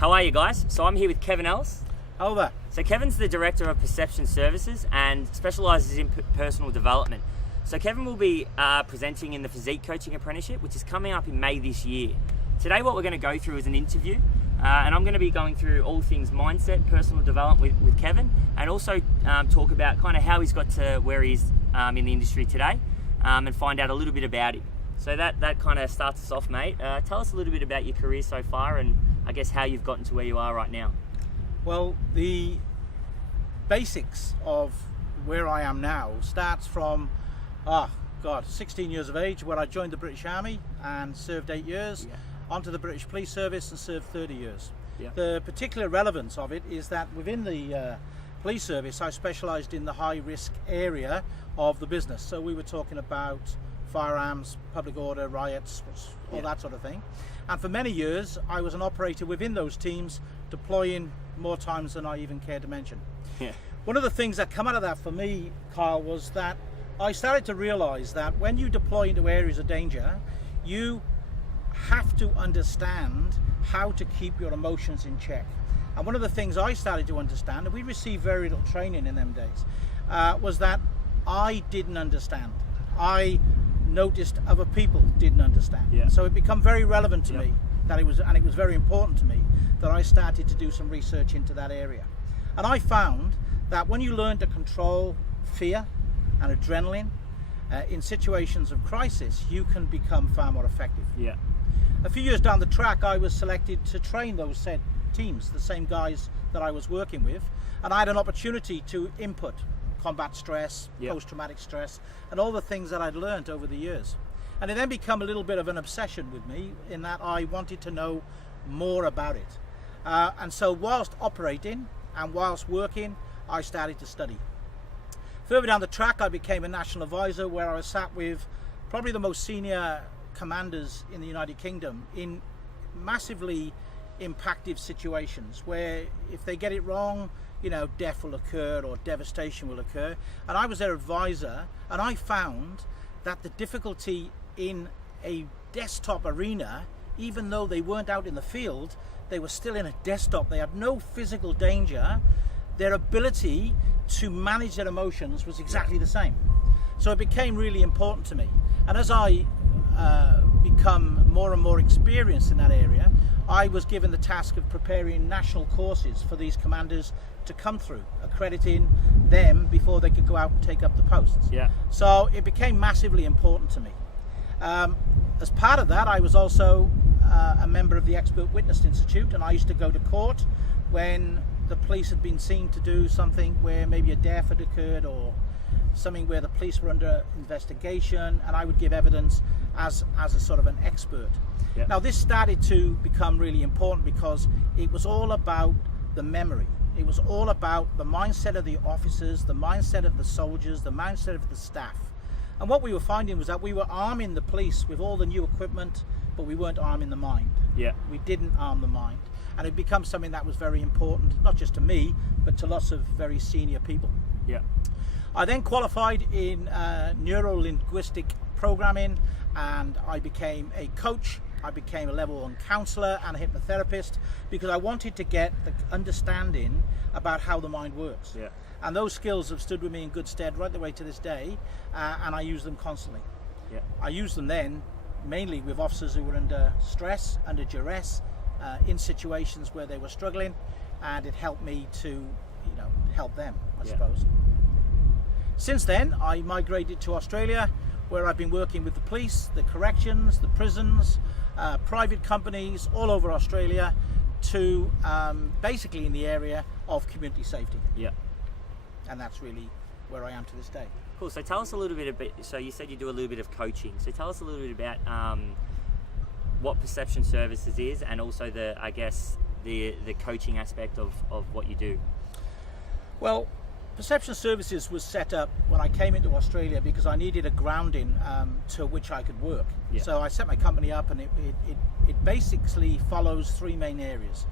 How are you guys? So I'm here with Kevin Ellis. Hello there. So Kevin's the Director of Perception Services and specialises in personal development. So Kevin will be presenting in the Physique Coaching Apprenticeship, which is coming up in May this year. Today what we're going to go through is an interview, and I'm going to be going through all things mindset, personal development with Kevin, and also talk about kind of how he's got to where he is in the industry today, and find out a little bit about him. So that kind of starts us off, mate. Tell us a little bit about your career so far and I guess how you've gotten to where you are right now. Well, the basics of where I am now starts from, 16 years of age, where I joined the British Army and served 8 years, onto the British Police Service and served 30 years. Yeah. The particular relevance of it is that within the police service, I specialised in the high-risk area of the business. So we were talking about firearms, public order, riots, all that sort of thing. And for many years, I was an operator within those teams, deploying more times than I even care to mention. Yeah. One of the things that came out of that for me, Kyle, was that I started to realise that when you deploy into areas of danger, you have to understand how to keep your emotions in check. And one of the things I started to understand, and we received very little training in them days, was that I didn't understand. I noticed other people didn't understand. Yeah. So it became very relevant to me that it was very important to me that I started to do some research into that area. And I found that when you learn to control fear and adrenaline in situations of crisis, you can become far more effective. Yeah. A few years down the track, I was selected to train those said teams, the same guys that I was working with, and I had an opportunity to input combat stress, post-traumatic stress, and all the things that I'd learned over the years. And it then became a little bit of an obsession with me in that I wanted to know more about it. And so whilst operating and whilst working, I started to study. Further down the track, I became a national advisor where I sat with probably the most senior commanders in the United Kingdom in massively impactive situations where if they get it wrong, death will occur or devastation will occur. And I was their advisor, and I found that the difficulty in a desktop arena, even though they weren't out in the field, they were still in a desktop, they had no physical danger, their ability to manage their emotions was exactly the same. So it became really important to me. And as I become more and more experienced in that area, I was given the task of preparing national courses for these commanders to come through, accrediting them before they could go out and take up the posts. Yeah. So it became massively important to me. As part of that, I was also a member of the Expert Witness Institute, and I used to go to court when the police had been seen to do something where maybe a death had occurred or something where the police were under investigation, and I would give evidence as a sort of an expert. Yeah. Now this started to become really important because it was all about the memory. It was all about the mindset of the officers, the mindset of the soldiers, the mindset of the staff. And what we were finding was that we were arming the police with all the new equipment, but we weren't arming the mind. Yeah. We didn't arm the mind. And it became something that was very important, not just to me, but to lots of very senior people. Yeah. I then qualified in neuro-linguistic programming, and I became a coach. I became a level 1 counsellor and a hypnotherapist because I wanted to get the understanding about how the mind works. Yeah. And those skills have stood with me in good stead right the way to this day, and I use them constantly. Yeah. I use them then mainly with officers who were under stress, under duress, in situations where they were struggling, and it helped me to help them, I suppose. Since then, I migrated to Australia, where I've been working with the police, the corrections, the prisons, private companies all over Australia to basically in the area of community safety. Yeah. And that's really where I am to this day. Cool. So tell us a little bit about, so you said you do a little bit of coaching. So tell us a little bit about what Perception Services is, and also the coaching aspect of what you do. Well, Perception Services was set up when I came into Australia because I needed a grounding to which I could work. Yeah. So I set my company up, and it basically follows 3 main areas.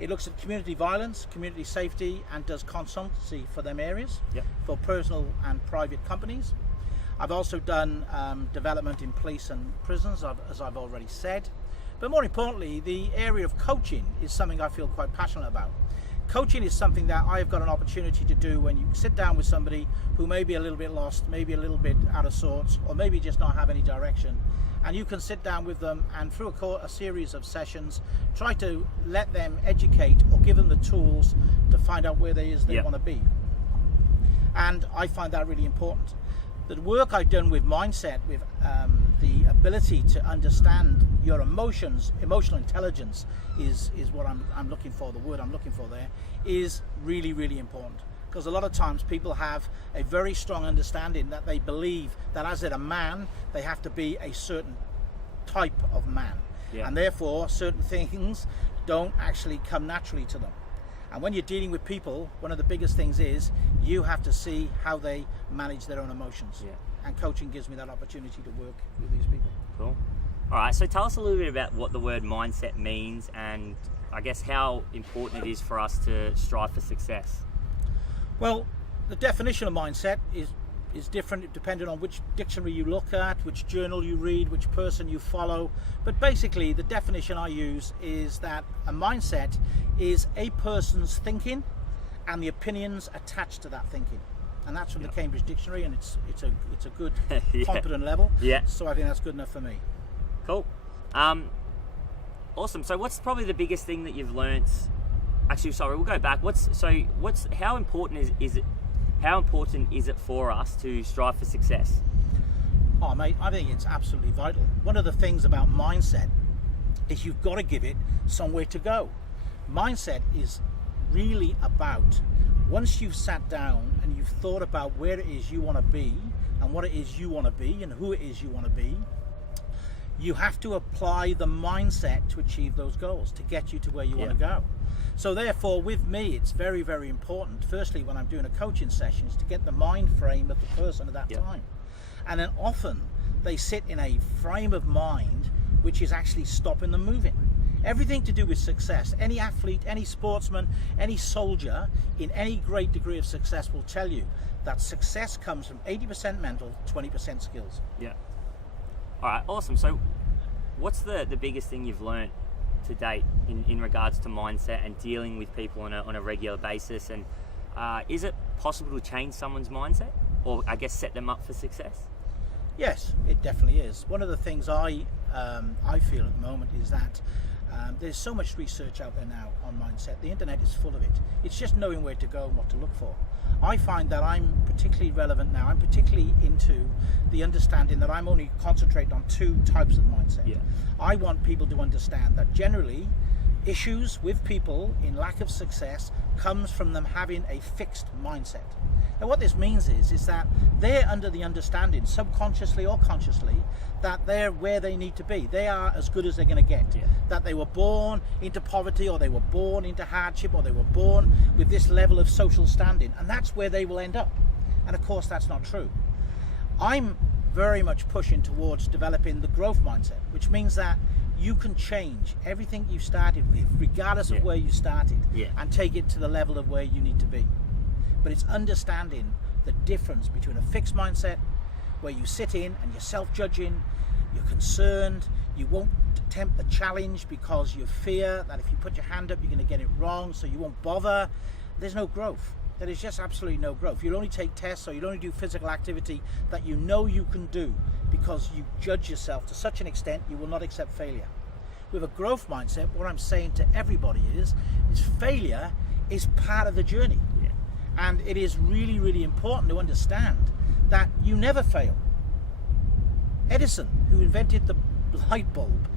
It looks at community violence, community safety, and does consultancy for them areas, for personal and private companies. I've also done development in police and prisons, as I've already said. But more importantly, the area of coaching is something I feel quite passionate about. Coaching is something that I've got an opportunity to do when you sit down with somebody who may be a little bit lost, maybe a little bit out of sorts, or maybe just not have any direction. And you can sit down with them and through a series of sessions, try to let them educate or give them the tools to find out where they want to be. And I find that really important. The work I've done with mindset, with the ability to understand your emotions, emotional intelligence is what I'm looking for, the word I'm looking for there, is really, really important. Because a lot of times people have a very strong understanding that they believe that as a man, they have to be a certain type of man. Yeah. And therefore, certain things don't actually come naturally to them. And when you're dealing with people, one of the biggest things is you have to see how they manage their own emotions. Yeah. And coaching gives me that opportunity to work with these people. Cool. All right, so tell us a little bit about what the word mindset means and I guess how important it is for us to strive for success. Well, the definition of mindset is different depending on which dictionary you look at, which journal you read, which person you follow. But basically, the definition I use is that a mindset is a person's thinking and the opinions attached to that thinking. And that's from the Cambridge Dictionary, and it's a good Yeah. competent level. Yeah. So I think that's good enough for me. Cool. Awesome. So what's probably the biggest thing that you've learnt? Actually, sorry, we'll go back. How important is it for us to strive for success? Oh, mate, I think it's absolutely vital. One of the things about mindset is you've got to give it somewhere to go. Mindset is really about, once you've sat down and you've thought about where it is you want to be and what it is you want to be and who it is you want to be, you have to apply the mindset to achieve those goals, to get you to where you want to go. So therefore, with me, it's very, very important, firstly, when I'm doing a coaching session, is to get the mind frame of the person at that time. And then often they sit in a frame of mind which is actually stopping them moving. Everything to do with success, any athlete, any sportsman, any soldier in any great degree of success will tell you that success comes from 80% mental, 20% skills. Yeah. All right, awesome. So what's the biggest thing you've learnt to date in regards to mindset and dealing with people on a regular basis? And is it possible to change someone's mindset or I guess set them up for success? Yes, it definitely is. One of the things I feel at the moment is that there's so much research out there now on mindset. The internet is full of it. It's just knowing where to go and what to look for. I find that I'm particularly relevant now. I'm particularly into the understanding that I'm only concentrating on two types of mindset. Yeah. I want people to understand that generally issues with people in lack of success comes from them having a fixed mindset. And what this means is that they're under the understanding, subconsciously or consciously, that they're where they need to be. They are as good as they're going to get. Yeah. That they were born into poverty, or they were born into hardship, or they were born with this level of social standing, and that's where they will end up. And of course, that's not true. I'm very much pushing towards developing the growth mindset, which means that you can change everything you started with, regardless of where you started, and take it to the level of where you need to be. But it's understanding the difference between a fixed mindset, where you sit in and you're self-judging, you're concerned, you won't attempt the challenge because you fear that if you put your hand up, you're going to get it wrong, so you won't bother. There's no growth. There is just absolutely no growth. You'll only take tests, or you'll only do physical activity that you know you can do because you judge yourself to such an extent you will not accept failure. With a growth mindset, what I'm saying to everybody is failure is part of the journey. And it is really, really important to understand that you never fail. Edison, who invented the light bulb,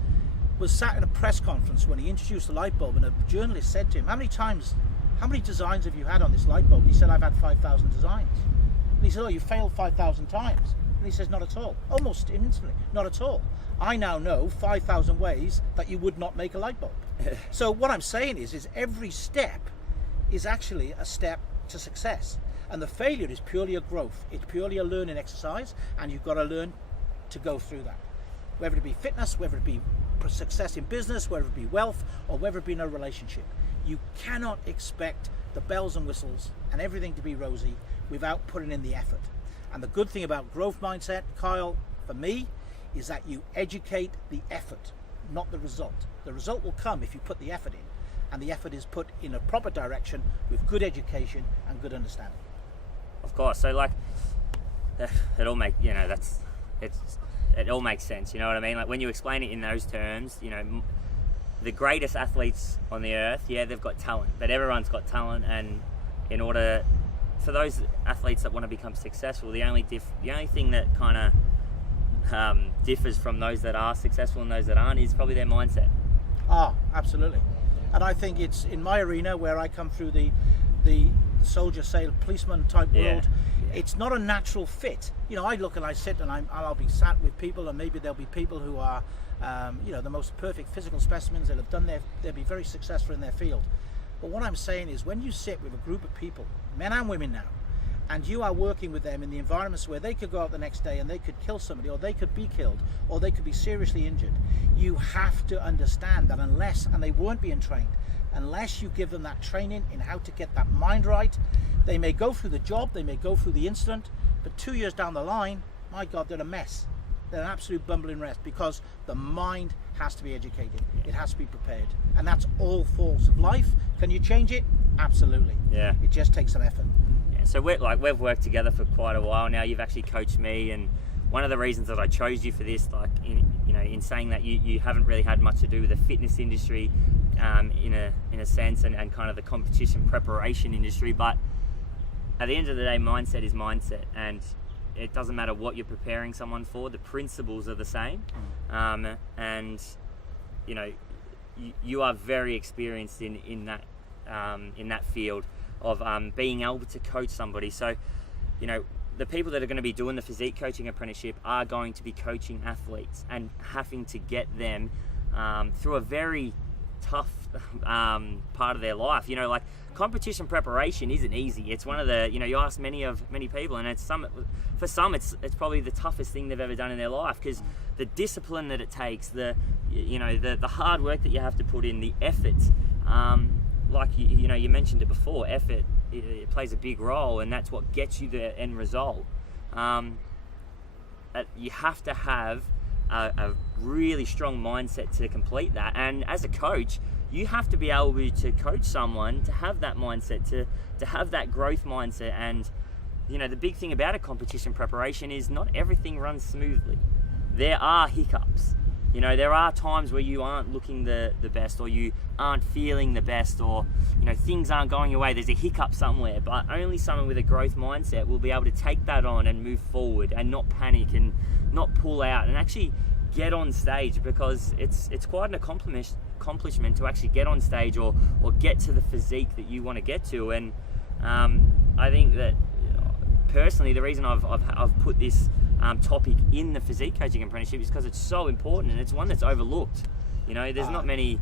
was sat in a press conference when he introduced the light bulb, and a journalist said to him, how many designs have you had on this light bulb? And he said, I've had 5,000 designs. And he said, oh, you failed 5,000 times. And he says, not at all. Almost instantly, not at all. I now know 5,000 ways that you would not make a light bulb. So what I'm saying is every step is actually a step to success, and the failure is purely a growth. It's purely a learning exercise, and you've got to learn to go through that, whether it be fitness, whether it be success in business, whether it be wealth, or whether it be in a relationship. You cannot expect the bells and whistles and everything to be rosy without putting in the effort. And the good thing about growth mindset, Kyle, for me, is that you educate the effort. not the result. The result will come if you put the effort in, and the effort is put in a proper direction with good education and good understanding. Of course. So like, it all it all makes sense. You know what I mean? Like when you explain it in those terms, you know, the greatest athletes on the earth, yeah, they've got talent, but everyone's got talent, and in order for those athletes that want to become successful, the only thing that kind of differs from those that are successful and those that aren't is probably their mindset. Absolutely. And I think it's in my arena where I come through the soldier, sailor, policeman type world. It's not a natural fit. You know, I look and I sit and I'll be sat with people, and maybe there'll be people who are the most perfect physical specimens that have done they'll be very successful in their field. But what I'm saying is, when you sit with a group of people, men and women now, and you are working with them in the environments where they could go out the next day and they could kill somebody, or they could be killed, or they could be seriously injured, you have to understand that and they weren't being trained, unless you give them that training in how to get that mind right, they may go through the job, they may go through the incident, but 2 years down the line, my God, they're a mess. They're an absolute bumbling mess, because the mind has to be educated. It has to be prepared. And that's all forms of life. Can you change it? Absolutely. Yeah. It just takes some effort. Yeah. So we've worked together for quite a while now. You've actually coached me, and one of the reasons that I chose you for this, like in saying that you haven't really had much to do with the fitness industry, in a sense, and kind of the competition preparation industry, but at the end of the day, mindset is mindset, and it doesn't matter what you're preparing someone for. The principles are the same, and you know, you are very experienced in that field of being able to coach somebody. So, you know, the people that are going to be doing the physique coaching apprenticeship are going to be coaching athletes and having to get them through a very tough part of their life. You know, like competition preparation isn't easy. It's one of the, you know, you ask many people, and for some it's probably the toughest thing they've ever done in their life, because the discipline that it takes, the hard work that you have to put in, the effort, like you mentioned it before, effort it plays a big role, and that's what gets you the end result. You have to have a really strong mindset to complete that, and as a coach, you have to be able to coach someone to have that mindset, to have that growth mindset. And you know, the big thing about a competition preparation is not everything runs smoothly. There are hiccups. You know, there are times where you aren't looking the best, or you aren't feeling the best, or you know, things aren't going your way. There's a hiccup somewhere, but only someone with a growth mindset will be able to take that on and move forward and not panic and not pull out and actually get on stage, because it's quite an accomplishment to actually get on stage or get to the physique that you want to get to. And I think that personally, the reason I've put this topic in the physique coaching apprenticeship is because it's so important, and it's one that's overlooked. You know, there's not many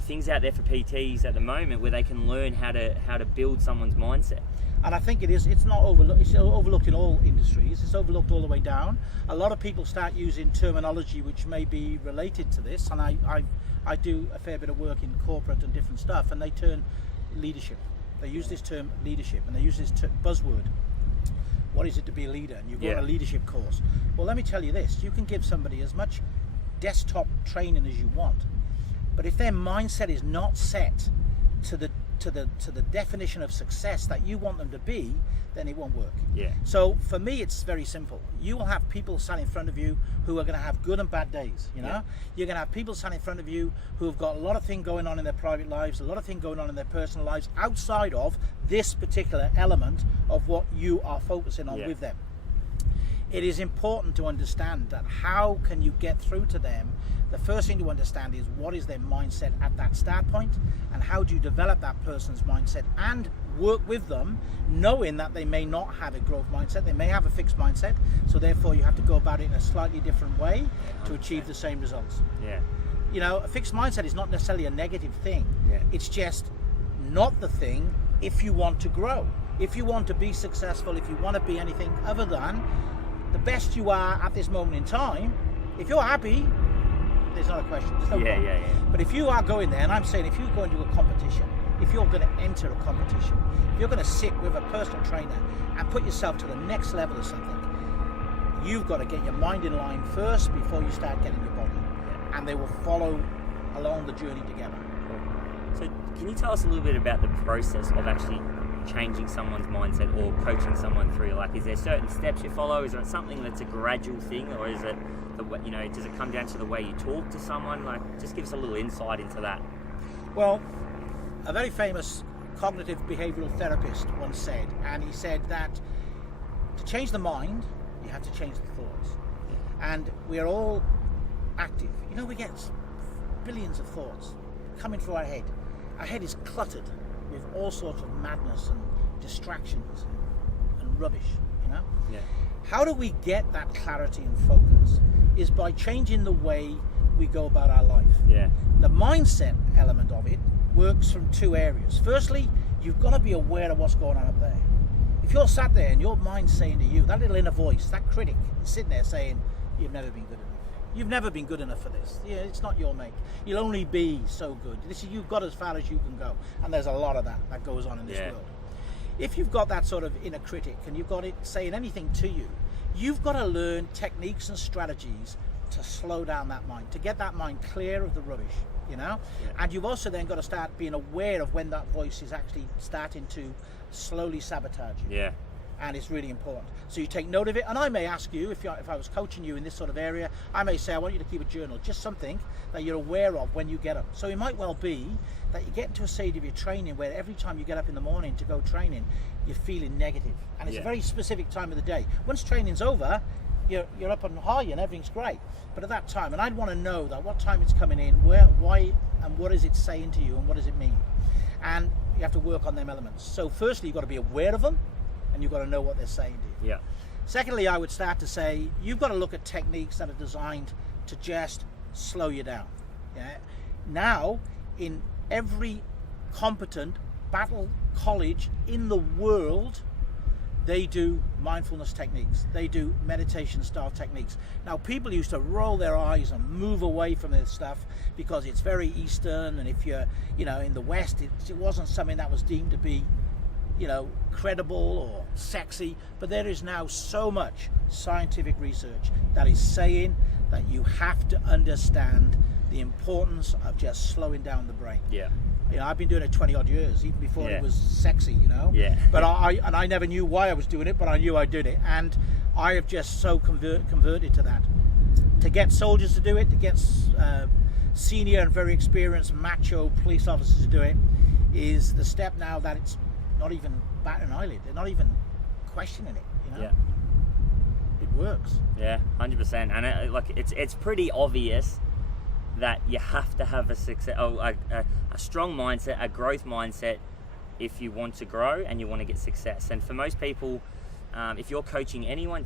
things out there for PTs at the moment where they can learn how to build someone's mindset. And I think it's not overlooked. It's overlooked in all industries. It's overlooked all the way down. A lot of people start using terminology which may be related to this, and I do a fair bit of work in corporate and different stuff, and they turn leadership. They use this term leadership, and they use this buzzword. What is it to be a leader? And you've got a leadership course. Well, let me tell you this: you can give somebody as much desktop training as you want, but if their mindset is not set to the definition of success that you want them to be, then it won't work. Yeah. So for me, it's very simple. You will have people sat in front of you who are going to have good and bad days. You know, you're going to have people sat in front of you who have got a lot of things going on in their private lives, a lot of things going on in their personal lives outside of this particular element of what you are focusing on with them. It is important to understand that how can you get through to them. The first thing to understand is what is their mindset at that start point, and how do you develop that person's mindset and work with them, knowing that they may not have a growth mindset, they may have a fixed mindset, so therefore you have to go about it in a slightly different way to achieve the same results. You know, a fixed mindset is not necessarily a negative thing. It's just not the thing if you want to grow, if you want to be successful, if you want to be anything other than the best you are at this moment in time. If you're happy, there's not a question. There's no problem. But if you are going there, and I'm saying if you're going to a competition, if you're going to enter a competition, if you're going to sit with a personal trainer and put yourself to the next level of something, you've got to get your mind in line first before you start getting your body. and they will follow along the journey together. So can you tell us a little bit about the process of actually changing someone's mindset or coaching someone through? Like, is there certain steps you follow? Is it something that's a gradual thing, or is it does it come down to the way you talk to someone? Like, just give us a little insight into that. Well, a very famous cognitive behavioral therapist once said, and he said that to change the mind, you have to change the thoughts. And we are all active. You know, we get billions of thoughts coming through our head. Our head is cluttered with all sorts of madness and distractions and rubbish, you know? Yeah. How do we get that clarity and focus is by changing the way we go about our life. Yeah. The mindset element of it works from two areas. Firstly, you've got to be aware of what's going on up there. If you're sat there and your mind's saying to you, that little inner voice, that critic is sitting there saying, you've never been good enough. You've never been good enough for this. Yeah, it's not your make. You'll only be so good. You've got as far as you can go. And there's a lot of that goes on in this world. If you've got that sort of inner critic and you've got it saying anything to you, you've got to learn techniques and strategies to slow down that mind, to get that mind clear of the rubbish, you know? Yeah. And you've also then got to start being aware of when that voice is actually starting to slowly sabotage you. Yeah. And it's really important. So you take note of it, and I may ask you, if I was coaching you in this sort of area, I may say, I want you to keep a journal, just something that you're aware of when you get up. So it might well be that you get into a stage of your training where every time you get up in the morning to go training, you're feeling negative. And it's a very specific time of the day. Once training's over, you're up on high and everything's great. But at that time, and I'd want to know that what time it's coming in, where, why, and what is it saying to you, and what does it mean? And you have to work on them elements. So firstly, you've got to be aware of them, and you've got to know what they're saying to you. Yeah. Secondly, I would start to say, you've got to look at techniques that are designed to just slow you down. Yeah? Now, in every competent battle college in the world, they do mindfulness techniques. They do meditation style techniques. Now, people used to roll their eyes and move away from this stuff because it's very Eastern, and if you're, in the West, it wasn't something that was deemed to be, credible or sexy. But there is now so much scientific research that is saying that you have to understand the importance of just slowing down the brain. Yeah. I've been doing it 20 odd years, even before it was sexy, Yeah. But I never knew why I was doing it, but I knew I did it. And I have just so converted to that. To get soldiers to do it, to get senior and very experienced macho police officers to do it, is the step now that it's not even batting an eyelid. They're not even questioning it, Yeah. It works. Yeah, 100%. And it's pretty obvious that you have to have a strong mindset, a growth mindset, if you want to grow and you want to get success. And for most people, if you're coaching anyone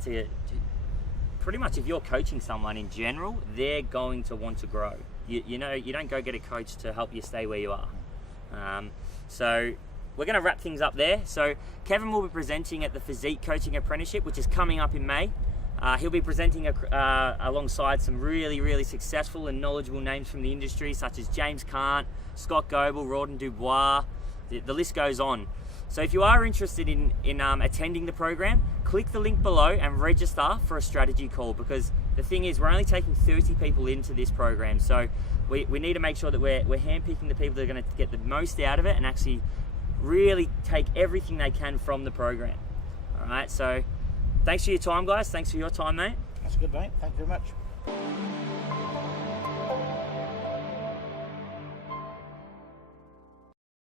pretty much if you're coaching someone in general, they're going to want to grow. You don't go get a coach to help you stay where you are. So we're going to wrap things up there. So Kevin will be presenting at the Physique Coaching Apprenticeship, which is coming up in May. He'll be presenting alongside some really, really successful and knowledgeable names from the industry, such as James Cant, Scott Goebel, Rawdon Dubois. The list goes on. So if you are interested in attending the program, click the link below and register for a strategy call, because the thing is, we're only taking 30 people into this program. So we need to make sure that we're handpicking the people that are going to get the most out of it and actually really take everything they can from the program. All right, so thanks for your time, guys. Thanks for your time, mate. That's good, mate. Thank you very much.